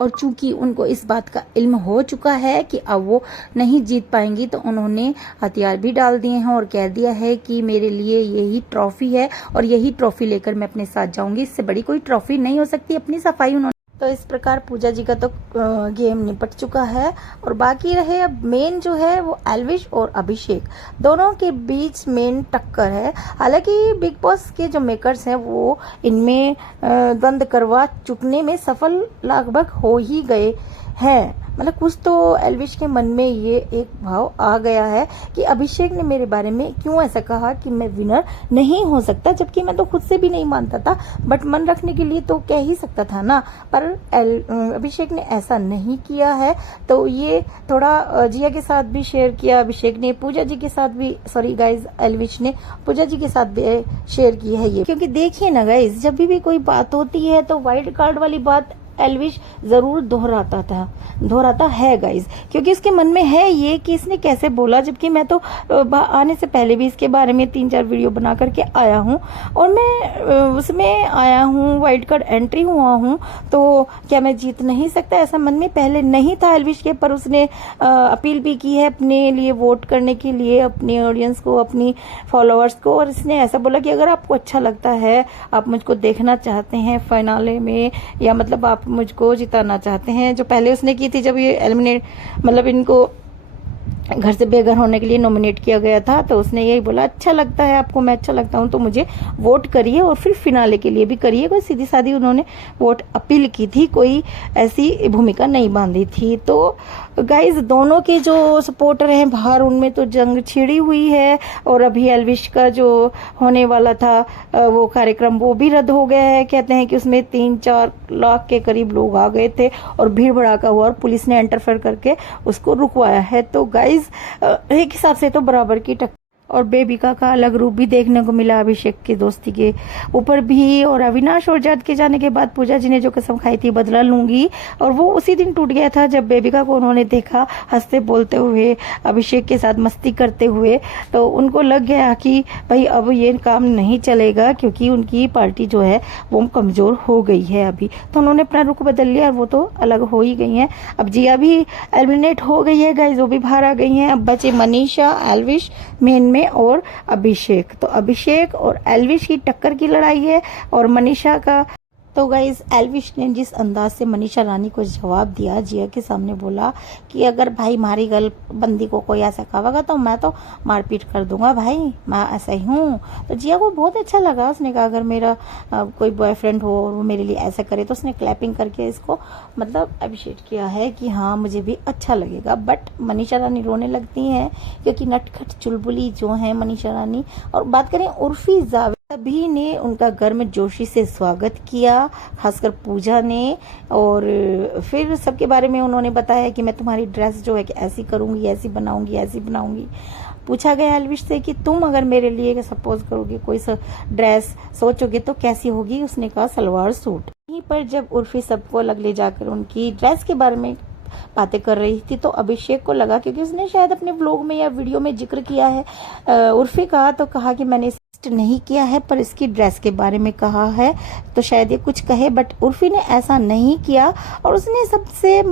और चूंकि उनको इस बात का इल्म हो चुका है कि अब वो नहीं जीत पाएंगी, तो उन्होंने हथियार भी डाल दिए हैं और कह दिया है कि मेरे लिए यही ट्रॉफी है और यही ट्रॉफी लेकर मैं अपने साथ जाऊंगी, इससे बड़ी कोई ट्रॉफी नहीं हो सकती। अपनी सफाई उन्होंने तो इस प्रकार पूजा जी का तो गेम निपट चुका है और बाकी रहे अब मेन जो है वो एल्विश और अभिषेक, दोनों के बीच मेन टक्कर है। हालांकि बिग बॉस के जो मेकर्स हैं वो इनमें द्वंद्व करवा चुकने में सफल लगभग हो ही गए हैं। मतलब कुछ तो एल्विश के मन में ये एक भाव आ गया है कि अभिषेक ने मेरे बारे में क्यों ऐसा कहा कि मैं विनर नहीं हो सकता, जबकि मैं तो खुद से भी नहीं मानता था, बट मन रखने के लिए तो कह ही सकता था ना। पर अभिषेक ने ऐसा नहीं किया है, तो ये थोड़ा जिया के साथ भी शेयर किया अभिषेक ने, पूजा जी के साथ भी, सॉरी गाइज, एल्विश ने पूजा जी के साथ भी शेयर की है ये। क्योंकि देखिए ना गाइज, जब भी कोई बात होती है तो वाइल्ड कार्ड वाली बात एल्विश जरूर दोहराता है गाइज, क्योंकि इसके मन में है ये कि इसने कैसे बोला, जबकि मैं तो आने से पहले भी इसके बारे में 3-4 वीडियो बना करके आया हूँ और मैं उसमें आया हूँ, वाइल्ड कार्ड एंट्री हुआ हूँ, तो क्या मैं जीत नहीं सकता, ऐसा मन में पहले नहीं था एल्विश के। पर उसने अपील भी की है अपने लिए वोट करने के लिए, अपने ऑडियंस को, अपनी फॉलोअर्स को, और इसने ऐसा बोला कि अगर आपको अच्छा लगता है, आप मुझको देखना चाहते हैं फाइनले में, या मतलब आप मुझको जिताना चाहते हैं, जो पहले उसने की थी जब ये एलिमिनेट, मतलब इनको घर से बेघर होने के लिए नॉमिनेट किया गया था, तो उसने यही बोला अच्छा लगता है आपको, मैं अच्छा लगता हूं तो मुझे वोट करिए और फिर फिनाले के लिए भी करिए। कोई सीधी सादी उन्होंने वोट अपील की थी, कोई ऐसी भूमिका नहीं बांधी थी। तो गाइज दोनों के जो सपोर्टर हैं बाहर, उनमें तो जंग छिड़ी हुई है और अभी एल्विश का जो होने वाला था वो कार्यक्रम वो भी रद्द हो गया है। कहते हैं कि उसमें 3-4 लाख के करीब लोग आ गए थे और भीड़ भड़ाका हुआ और पुलिस ने इंटरफेयर करके उसको रुकवाया है। तो गाइज एक हिसाब से तो बराबर की टक्कर, और बेबिका का अलग रूप भी देखने को मिला अभिषेक की दोस्ती के ऊपर भी। और अविनाश और जज के जाने के बाद पूजा जी ने जो कसम खाई थी बदला लूंगी, और वो उसी दिन टूट गया था जब बेबिका को उन्होंने देखा हंसते बोलते हुए अभिषेक के साथ मस्ती करते हुए, तो उनको लग गया कि भाई अब ये काम नहीं चलेगा, क्योंकि उनकी पार्टी जो है वो कमजोर हो गई है अभी। तो उन्होंने अपना रुख बदल लिया और वो तो अलग हो ही गई है। अब जिया भी एलिमिनेट हो गई है गाइज, वो भी बाहर आ गई हैं। अब बचे मनीषा, एल्विश मेन में और अभिषेक। तो अभिषेक और एल्विश की टक्कर की लड़ाई है और मनीषा का। तो गाइज एल्विश ने जिस अंदाज से मनीषा रानी को जवाब दिया, जिया के सामने बोला कि अगर भाई मारी गल बंदी को कोई ऐसा कहेगा तो मैं तो मारपीट कर दूंगा, भाई मैं ऐसा ही हूँ। तो जिया को बहुत अच्छा लगा। उसने कहा अगर मेरा कोई बॉयफ्रेंड हो और वो मेरे लिए ऐसा करे, तो उसने क्लैपिंग करके इसको मतलब अप्रिशिएट किया है कि हाँ मुझे भी अच्छा लगेगा। बट मनीषा रानी रोने लगती हैं, क्योंकि नटखट चुलबुली जो है मनीषा रानी। और बात करें उर्फी जावेद, सभी ने उनका घर में जोशी से स्वागत किया, खासकर पूजा ने। और फिर सबके बारे में उन्होंने बताया कि मैं तुम्हारी ड्रेस जो है कि ऐसी करूंगी, ऐसी बनाऊंगी, ऐसी बनाऊंगी। पूछा गया एल्विश से कि तुम अगर मेरे लिए सपोज करोगे कोई ड्रेस सोचोगे तो कैसी होगी, उसने कहा सलवार सूट। यहीं पर जब उर्फी सबको अलग ले जाकर उनकी ड्रेस के बारे में बातें कर रही थी, तो अभिषेक को लगा, क्योंकि उसने शायद अपने व्लॉग में या वीडियो में जिक्र किया है उर्फी का, तो कहा कि मैंने नहीं किया है पर इसकी ड्रेस के बारे में कहा है तो शायद ये कुछ कहे। बट उर्फी ने ऐसा नहीं किया और उसने सबसे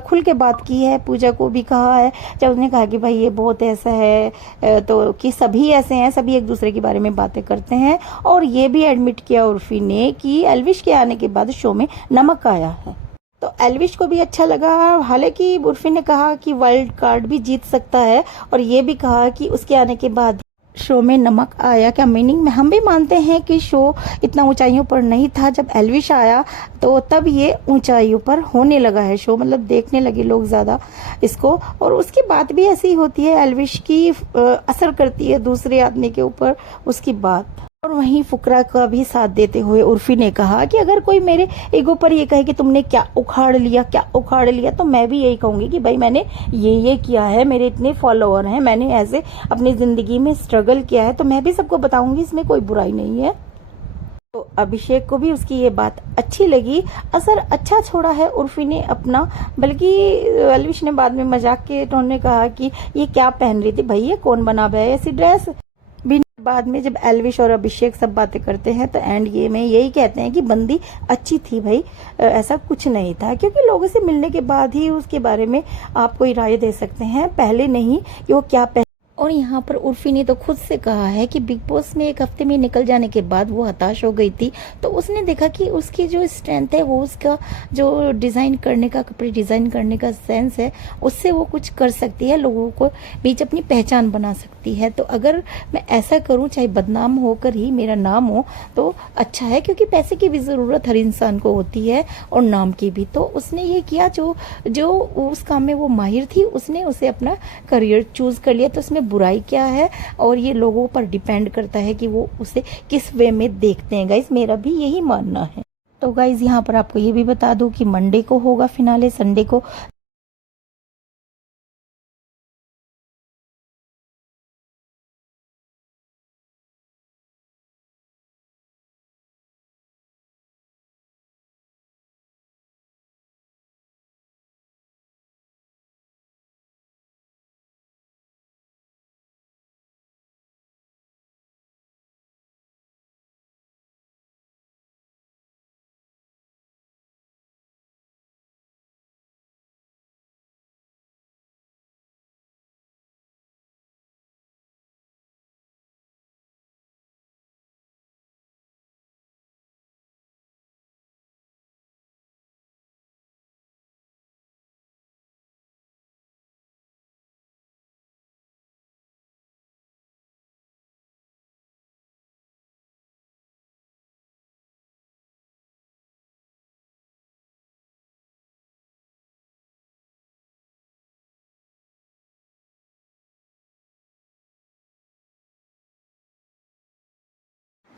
खुल के बात की है। पूजा को भी कहा है, जब उसने कहा कि भाई ये बहुत ऐसा है, तो कि सभी ऐसे हैं, सभी एक दूसरे के बारे में बातें करते हैं। और ये भी एडमिट किया उर्फी ने कि एल्विश के आने के बाद शो में नमक आया है। तो एल्विश को भी अच्छा लगा। हालांकि उर्फी ने कहा कि वाइल्ड कार्ड भी जीत सकता है, और ये भी कहा कि उसके आने के बाद शो में नमक आया। क्या मीनिंग में हम भी मानते हैं कि शो इतना ऊंचाइयों पर नहीं था, जब एल्विश आया तो तब ये ऊंचाइयों पर होने लगा है शो, मतलब देखने लगे लोग ज्यादा इसको। और उसकी बात भी ऐसी होती है, एल्विश की असर करती है दूसरे आदमी के ऊपर उसकी बात। और वहीं फुकरा का भी साथ देते हुए उर्फी ने कहा कि अगर कोई मेरे ईगो पर ये कहे कि तुमने क्या उखाड़ लिया, तो मैं भी यही कहूंगी कि भाई मैंने ये किया है, मेरे इतने फॉलोअर हैं, मैंने ऐसे अपनी जिंदगी में स्ट्रगल किया है, तो मैं भी सबको बताऊंगी, इसमें कोई बुराई नहीं है। तो अभिषेक को भी उसकी ये बात अच्छी लगी, असर अच्छा छोड़ा है उर्फी ने अपना। बल्कि एल्विश ने बाद में मजाक के टोन में कहा कि ये क्या पहन रही थी भाई, ये कौन बना है ऐसी ड्रेस। बाद में जब एल्विश और अभिषेक सब बातें करते हैं तो एंड ये में यही कहते हैं कि बंदी अच्छी थी भाई, ऐसा कुछ नहीं था, क्योंकि लोगों से मिलने के बाद ही उसके बारे में आप कोई राय दे सकते हैं, पहले नहीं कि वो क्या और यहाँ पर उर्फी ने तो खुद से कहा है कि बिग बॉस में एक हफ्ते में निकल जाने के बाद वो हताश हो गई थी, तो उसने देखा कि उसकी जो स्ट्रेंथ है, वो उसका जो डिज़ाइन करने का, कपड़े डिज़ाइन करने का सेंस है, उससे वो कुछ कर सकती है, लोगों को बीच अपनी पहचान बना सकती है। तो अगर मैं ऐसा करूँ, चाहे बदनाम होकर ही मेरा नाम हो, तो अच्छा है, क्योंकि पैसे की भी ज़रूरत हर इंसान को होती है और नाम की भी। तो उसने ये किया, जो उस काम में वो माहिर थी, उसने उसे अपना करियर चूज़ कर लिया। तो उसमें बुराई क्या है, और ये लोगों पर डिपेंड करता है कि वो उसे किस वे में देखते हैं गाइस, मेरा भी यही मानना है। तो गाइस यहाँ पर आपको ये भी बता दूं कि मंडे को होगा फिनाले, संडे को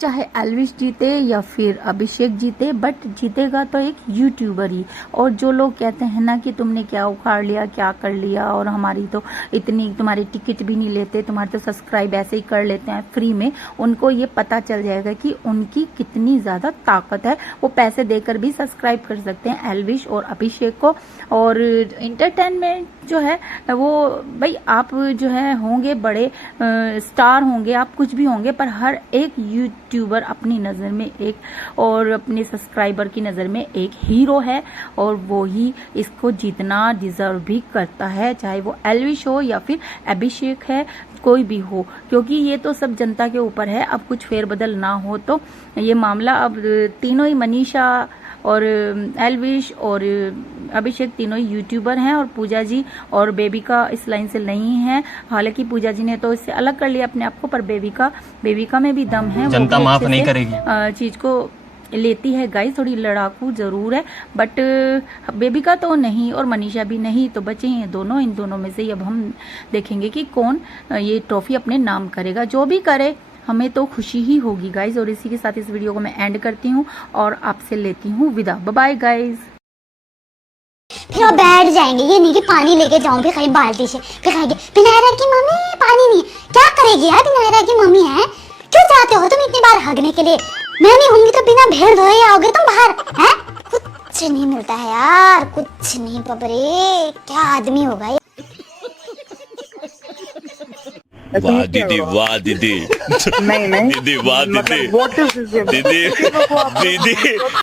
चाहे एल्विश जीते या फिर अभिषेक जीते, बट जीतेगा तो एक यूट्यूबर ही। और जो लोग कहते हैं ना कि तुमने क्या उखाड़ लिया, क्या कर लिया, और हमारी तो इतनी, तुम्हारी टिकट भी नहीं लेते, तुम्हारे तो सब्सक्राइब ऐसे ही कर लेते हैं फ्री में, उनको ये पता चल जाएगा कि उनकी कितनी ज्यादा ताकत है। वो पैसे देकर भी सब्सक्राइब कर सकते हैं एल्विश और अभिषेक को। और इंटरटेनमेंट जो है वो भाई, आप जो है होंगे बड़े स्टार होंगे, आप कुछ भी होंगे, पर हर एक यूट्यूबर अपनी नज़र में एक, और अपने सब्सक्राइबर की नज़र में एक हीरो है, और वो ही इसको जीतना डिजर्व भी करता है, चाहे वो एल्विश हो या फिर अभिषेक है, कोई भी हो, क्योंकि ये तो सब जनता के ऊपर है। अब कुछ फेरबदल ना हो तो ये मामला, अब तीनों ही, मनीषा और एल्विश और अभिषेक, तीनों ही यूट्यूबर हैं, और पूजा जी और बेबिका इस लाइन से नहीं है। हालांकि पूजा जी ने तो इससे अलग कर लिया अपने आप को, पर बेबिका में भी दम है, जनता माफ नहीं करेगी, चीज को लेती है गाइस, थोड़ी लड़ाकू जरूर है, बट बेबिका तो नहीं और मनीषा भी नहीं, तो बचे हैं दोनों। इन दोनों में से अब हम देखेंगे कि कौन ये ट्रॉफी अपने नाम करेगा। जो भी करे हमें तो खुशी ही होगी गाइज। और इसी के साथ इस वीडियो को मैं एंड करती हूँ और आपसे लेती हूँ विदा। Bye bye guys. फिर वो बैठ जाएंगे, ये नहीं कि पानी लेके जाऊं फिर कहीं बाल्टी से, फिर कहेंगे विनायरा की मम्मी पानी नहीं, क्या करेगी यार विनायरा की मम्मी है, क्यों जाते हो तुम इतनी बार हगने के लिए, मैं नहीं होंगी तो बिना भेड़ धोए आओगे तुम बाहर हैं? कुछ नहीं मिलता है यार, कुछ नहीं, बाबरे क्या आदमी होगा ये। वाह दीदी, वाह दीदी, नहीं दीदी, वाह दीदी, मतलब दीदी, दीदी।